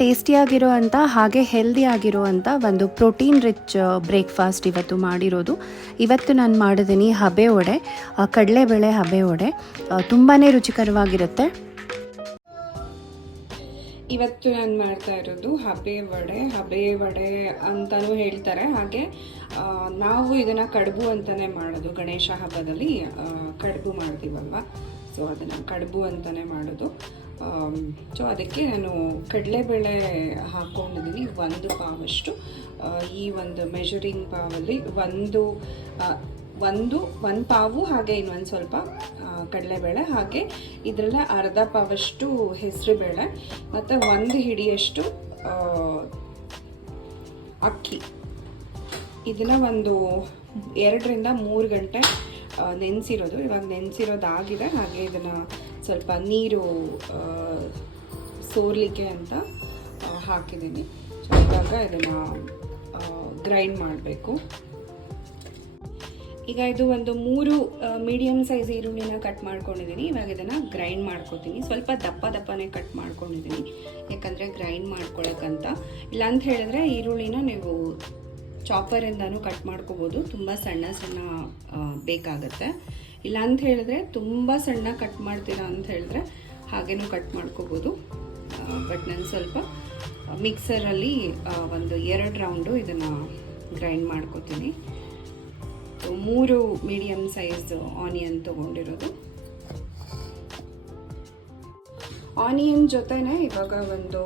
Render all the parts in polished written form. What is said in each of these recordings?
ಟೇಸ್ಟಿಯಾಗಿರುವಂಥ ಹಾಗೆ ಹೆಲ್ದಿ ಆಗಿರುವಂಥ ಒಂದು ಪ್ರೋಟೀನ್ ರಿಚ್ ಬ್ರೇಕ್ಫಾಸ್ಟ್ ಇವತ್ತು ಮಾಡಿರೋದು. ಇವತ್ತು ನಾನು ಮಾಡಿದ್ದೀನಿ ಹಬೆ ವಡೆ, ಕಡಲೆಬೇಳೆ ಹಬೆ ವಡೆ. ತುಂಬಾ ರುಚಿಕರವಾಗಿರುತ್ತೆ. ಇವತ್ತು ನಾನು ಮಾಡ್ತಾ ಇರೋದು ಹಬೆ ವಡೆ ಅಂತಲೂ ಹೇಳ್ತಾರೆ. ಹಾಗೆ ನಾವು ಇದನ್ನು ಕಡುಬು ಅಂತಲೇ ಮಾಡೋದು. ಗಣೇಶ ಹಬ್ಬದಲ್ಲಿ ಕಡುಬು ಮಾಡ್ತೀವಲ್ವ, ಸೊ ಅದನ್ನು ಕಡುಬು ಅಂತಲೇ ಮಾಡೋದು. ಸೊ ಅದಕ್ಕೆ ನಾನು ಕಡಲೆಬೇಳೆ ಹಾಕ್ಕೊಂಡಿದ್ದೀನಿ 1 ಪಾವಷ್ಟು. ಈ ಒಂದು ಮೆಜರಿಂಗ್ ಪಾವಲ್ಲಿ ಒಂದು ಪಾವು, ಹಾಗೆ ಇನ್ನೊಂದು ಸ್ವಲ್ಪ ಕಡಲೆಬೇಳೆ, ಹಾಗೆ ಇದರಲ್ಲೇ ಅರ್ಧ ಪಾವಷ್ಟು ಹೆಸರುಬೇಳೆ ಮತ್ತು 1 ಹಿಡಿಯಷ್ಟು ಅಕ್ಕಿ. ಇದನ್ನು ಒಂದು 2 ರಿಂದ 3 ಗಂಟೆ ನೆನೆಸಿರೋದು. ಇವಾಗ ನೆನೆಸಿರೋದಾಗಿದೆ. ಹಾಗೆ ಇದನ್ನು ಸ್ವಲ್ಪ ನೀರು ಸೋರ್ಲಿಕ್ಕೆ ಅಂತ ಹಾಕಿದ್ದೀನಿ. ಸೊ ಇವಾಗ ಇದನ್ನು ಗ್ರೈಂಡ್ ಮಾಡಬೇಕು. ಈಗ ಇದು ಒಂದು 3 ಮೀಡಿಯಮ್ ಸೈಜ್ ಈರುಳ್ಳಿನ ಕಟ್ ಮಾಡ್ಕೊಂಡಿದ್ದೀನಿ. ಇವಾಗ ಇದನ್ನು ಗ್ರೈಂಡ್ ಮಾಡ್ಕೊತೀನಿ. ಸ್ವಲ್ಪ ದಪ್ಪನೇ ಕಟ್ ಮಾಡ್ಕೊಂಡಿದ್ದೀನಿ, ಯಾಕಂದರೆ ಗ್ರೈಂಡ್ ಮಾಡ್ಕೊಳ್ಳೋಕ್ಕಂತ. ಇಲ್ಲ ಅಂತ ಹೇಳಿದ್ರೆ ಈರುಳ್ಳಿನ ನೀವು ಚಾಪರಿಂದನೂ ಕಟ್ ಮಾಡ್ಕೋಬೋದು, ತುಂಬ ಸಣ್ಣ ಬೇಕಾಗುತ್ತೆ. ಇಲ್ಲ ಅಂತ ಹೇಳಿದ್ರೆ ತುಂಬ ಸಣ್ಣ ಕಟ್ ಮಾಡ್ತೀರಾ ಅಂತ ಹೇಳಿದ್ರೆ ಹಾಗೇನೂ ಕಟ್ ಮಾಡ್ಕೋಬೋದು. ಬಟ್ ನಾನು ಸ್ವಲ್ಪ ಮಿಕ್ಸರಲ್ಲಿ ಒಂದು 2 ರೌಂಡು ಇದನ್ನು ಗ್ರೈಂಡ್ ಮಾಡ್ಕೋತೀನಿ. 3 ಮೀಡಿಯಮ್ ಸೈಜ್ ಆನಿಯನ್ ತೊಗೊಂಡಿರೋದು. ಆನಿಯನ್ ಜೊತೆನೆ ಇವಾಗ ಒಂದು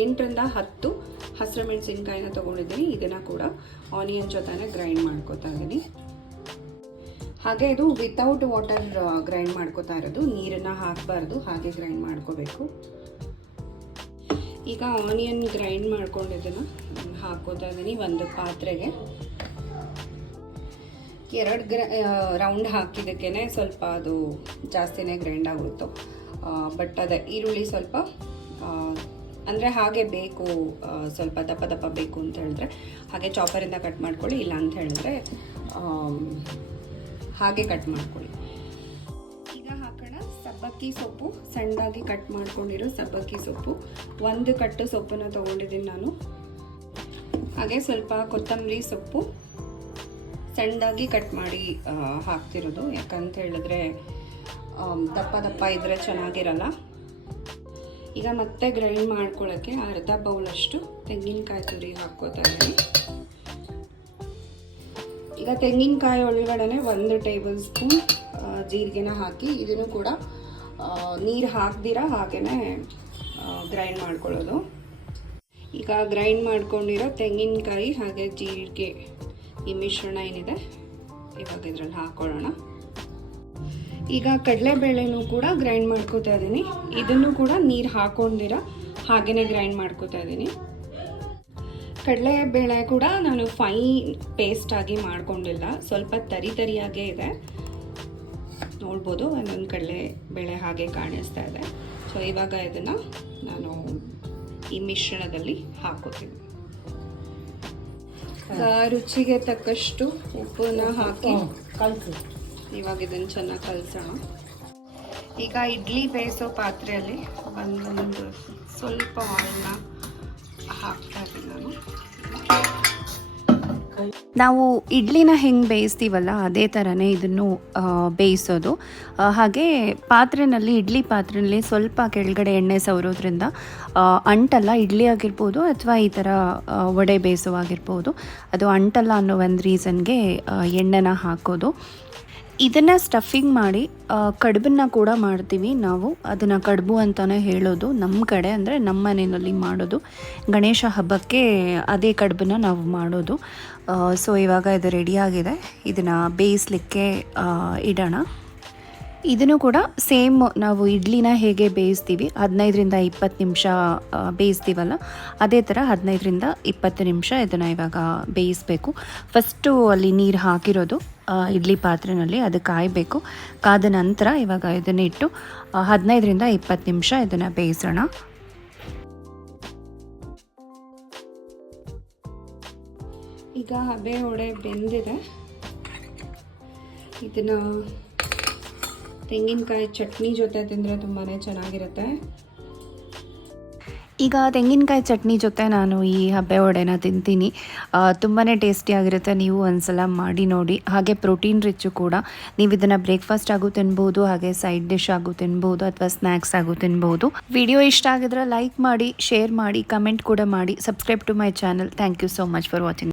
8 ರಿಂದ 10 ಹಸಿರು ಮೆಣಸಿನ್ಕಾಯಿನ ತೊಗೊಂಡಿದ್ದೀನಿ. ಇದನ್ನು ಕೂಡ ಆನಿಯನ್ ಜೊತೆನೆ ಗ್ರೈಂಡ್ ಮಾಡ್ಕೋತಾ ಇದ್ದೀನಿ. ಹಾಗೆ ಇದು ವಿತೌಟ್ ವಾಟರ್ ಗ್ರೈಂಡ್ ಮಾಡ್ಕೋತಾ ಇರೋದು, ನೀರನ್ನು ಹಾಕಬಾರ್ದು, ಹಾಗೆ ಗ್ರೈಂಡ್ ಮಾಡ್ಕೋಬೇಕು. ಈಗ ಆನಿಯನ್ ಗ್ರೈಂಡ್ ಮಾಡ್ಕೊಂಡಿದ್ದನ್ನು ಹಾಕೋತಾ ಇದ್ದೀನಿ ಒಂದು ಪಾತ್ರೆಗೆ. 2 ರೌಂಡ್ ಹಾಕಿದ್ದಕ್ಕೇ ಸ್ವಲ್ಪ ಅದು ಜಾಸ್ತಿನೇ ಗ್ರೈಂಡ್ ಆಗುತ್ತೋ. ಬಟ್ ಅದೇ ಈರುಳ್ಳಿ ಸ್ವಲ್ಪ ಅಂದರೆ ಹಾಗೆ ಬೇಕು, ಸ್ವಲ್ಪ ದಪ್ಪ ಬೇಕು ಅಂತ ಹೇಳಿದ್ರೆ ಹಾಗೆ ಚಾಪರಿಂದ ಕಟ್ ಮಾಡ್ಕೊಳ್ಳಿ. ಇಲ್ಲ ಅಂತ ಹೇಳಿದ್ರೆ ಹಾಗೆ ಕಟ್ ಮಾಡ್ಕೊಳ್ಳಿ. ಈಗ ಹಾಕೋಣ ಸಬ್ಬಕ್ಕಿ ಸೊಪ್ಪು, ಸಣ್ಣದಾಗಿ ಕಟ್ ಮಾಡ್ಕೊಂಡಿರೋ ಸಬ್ಬಕ್ಕಿ ಸೊಪ್ಪು. 1 ಕಟ್ಟು ಸೊಪ್ಪನ್ನು ತೊಗೊಂಡಿದ್ದೀನಿ ನಾನು. ಹಾಗೆ ಸ್ವಲ್ಪ ಕೊತ್ತಂಬರಿ ಸೊಪ್ಪು ಸಣ್ಣದಾಗಿ ಕಟ್ ಮಾಡಿ ಹಾಕ್ತಿರೋದು, ಯಾಕಂತ ಹೇಳಿದ್ರೆ ದಪ್ಪ ಇದ್ರೆ ಚೆನ್ನಾಗಿರಲ್ಲ. ಈಗ ಮತ್ತೆ ಗ್ರೈಂಡ್ ಮಾಡ್ಕೊಳ್ಳೋಕ್ಕೆ ಅರ್ಧ ಬೌಲಷ್ಟು ತೆಂಗಿನಕಾಯಿ ತುರಿ ಹಾಕ್ಕೋತಾ ಇದ್ದೀನಿ. ಈಗ ತೆಂಗಿನಕಾಯಿ ಒಳಗಡೆ 1 ಟೇಬಲ್ ಸ್ಪೂನ್ ಜೀರಿಗೆನ ಹಾಕಿ, ಇದನ್ನು ಕೂಡ ನೀರು ಹಾಕ್ದಿರ ಹಾಗೇ ಗ್ರೈಂಡ್ ಮಾಡ್ಕೊಳ್ಳೋದು. ಈಗ ಗ್ರೈಂಡ್ ಮಾಡ್ಕೊಂಡಿರೋ ತೆಂಗಿನಕಾಯಿ ಹಾಗೆ ಜೀರಿಗೆ ಈ ಮಿಶ್ರಣ ಏನಿದೆ ಇವಾಗ ಇದರಲ್ಲಿ ಹಾಕೊಳ್ಳೋಣ. ಈಗ ಕಡಲೆಬೇಳೆನೂ ಕೂಡ ಗ್ರೈಂಡ್ ಮಾಡ್ಕೋತಾ ಇದ್ದೀನಿ. ಇದನ್ನು ಕೂಡ ನೀರು ಹಾಕೊಂಡಿರ ಹಾಗೇ ಗ್ರೈಂಡ್ ಮಾಡ್ಕೋತಾ ಇದ್ದೀನಿ. ಕಡಲೆಬೇಳೆ ಕೂಡ ನಾನು ಫೈನ್ ಪೇಸ್ಟ್ ಆಗಿ ಮಾಡ್ಕೊಂಡಿಲ್ಲ, ಸ್ವಲ್ಪ ತರಿಯಾಗೇ ಇದೆ. ನೋಡ್ಬೋದು ಒಂದೊಂದು ಕಡಲೆಬೇಳೆ ಹಾಗೆ ಕಾಣಿಸ್ತಾ ಇದೆ. ಸೊ ಇವಾಗ ಇದನ್ನು ನಾನು ಈ ಮಿಶ್ರಣದಲ್ಲಿ ಹಾಕೋತೀನಿ. ರುಚಿಗೆ ತಕ್ಕಷ್ಟು ಉಪ್ಪನ್ನ ಹಾಕಿ ಇವಾಗ ಇದನ್ನು ಚೆನ್ನಾಗಿ ಕಲಸೋಣ. ಈಗ ಇಡ್ಲಿ ಬೇಯಿಸೋ ಪಾತ್ರೆಯಲ್ಲಿ ಒಂದು ಸ್ವಲ್ಪ ಆಯಿಲ್ನ ಹಾಕ್ತಾ ಇದ್ದೀನಿ ನಾನು. ನಾವು ಇಡ್ಲಿನ ಹೆಂಗೆ ಬೇಯಿಸ್ತೀವಲ್ಲ ಅದೇ ಥರನೇ ಇದನ್ನು ಬೇಯಿಸೋದು. ಹಾಗೆ ಇಡ್ಲಿ ಪಾತ್ರೆಯಲ್ಲಿ ಸ್ವಲ್ಪ ಕೆಳಗಡೆ ಎಣ್ಣೆ ಸವರೋದ್ರಿಂದ ಅಂಟಲ್ಲ. ಇಡ್ಲಿ ಆಗಿರ್ಬೋದು ಅಥವಾ ಈ ಥರ ವಡೆ ಬೇಯಿಸೋವಾಗಿರ್ಬೋದು, ಅದು ಅಂಟಲ್ಲ ಅನ್ನೋ ಒಂದು ರೀಸನ್ಗೆ ಎಣ್ಣೆನ ಹಾಕೋದು. ಇದನ್ನು ಸ್ಟಫಿಂಗ್ ಮಾಡಿ ಕಡುಬನ್ನ ಕೂಡ ಮಾಡ್ತೀವಿ ನಾವು. ಅದನ್ನು ಕಡುಬು ಅಂತಲೇ ಹೇಳೋದು ನಮ್ಮ ಕಡೆ, ಅಂದರೆ ನಮ್ಮ ಮನೆಯಲ್ಲಿ ಮಾಡೋದು. ಗಣೇಶ ಹಬ್ಬಕ್ಕೆ ಅದೇ ಕಡುಬನ್ನ ನಾವು ಮಾಡೋದು. ಸೊ ಇವಾಗ ಇದು ರೆಡಿಯಾಗಿದೆ. ಇದನ್ನು ಬೇಯಿಸಲಿಕ್ಕೆ ಇಡೋಣ. ಇದನ್ನು ಕೂಡ ಸೇಮ್ ನಾವು ಇಡ್ಲಿನ ಹೇಗೆ ಬೇಯಿಸ್ತೀವಿ 15 ರಿಂದ 20 ನಿಮಿಷ ಬೇಯಿಸ್ತೀವಲ್ಲ, ಅದೇ ಥರ 15 ರಿಂದ 20 ನಿಮಿಷ ಇದನ್ನು ಇವಾಗ ಬೇಯಿಸಬೇಕು. ಫಸ್ಟು ಅಲ್ಲಿ ನೀರು ಹಾಕಿರೋದು ಇಡ್ಲಿ ಪಾತ್ರೆಯಲ್ಲಿ ಅದು ಕಾಯಬೇಕು. ಕಾದ ನಂತರ ಇವಾಗ ಇದನ್ನು ಇಟ್ಟು 15 ರಿಂದ 20 ನಿಮಿಷ ಇದನ್ನು ಬೇಯಿಸೋಣ. ಈಗ ಹಬೆ ವಡೆ ಬೆಂದಿದೆ. ಇದನ್ನು ತೆಂಗಿನಕಾಯಿ ಚಟ್ನಿ ಜೊತೆ ತಿಂದರೆ ತುಂಬಾ ಚೆನ್ನಾಗಿರುತ್ತೆ. ಈಗ ತೆಂಗಿನಕಾಯಿ ಚಟ್ನಿ ಜೊತೆ ನಾನು ಈ ಹಬ್ಬೆ ವಡೆನ ತಿಂತೀನಿ. ತುಂಬಾ ಟೇಸ್ಟಿಯಾಗಿರುತ್ತೆ. ನೀವು ಒಂದ್ಸಲ ಮಾಡಿ ನೋಡಿ. ಹಾಗೆ ಪ್ರೋಟೀನ್ ರಿಚ್ಚು ಕೂಡ. ನೀವು ಇದನ್ನು ಬ್ರೇಕ್ಫಾಸ್ಟ್ ಆಗು ತಿನ್ಬೋದು, ಹಾಗೆ ಸೈಡ್ ಡಿಶ್ ಆಗು ತಿನ್ಬೋದು, ಅಥವಾ ಸ್ನ್ಯಾಕ್ಸ್ ಆಗು ತಿನ್ಬೋದು. ವಿಡಿಯೋ ಇಷ್ಟ ಆಗಿದ್ರೆ ಲೈಕ್ ಮಾಡಿ, ಶೇರ್ ಮಾಡಿ, ಕಮೆಂಟ್ ಕೂಡ ಮಾಡಿ. Subscribe to my channel. Thank you so much for watching.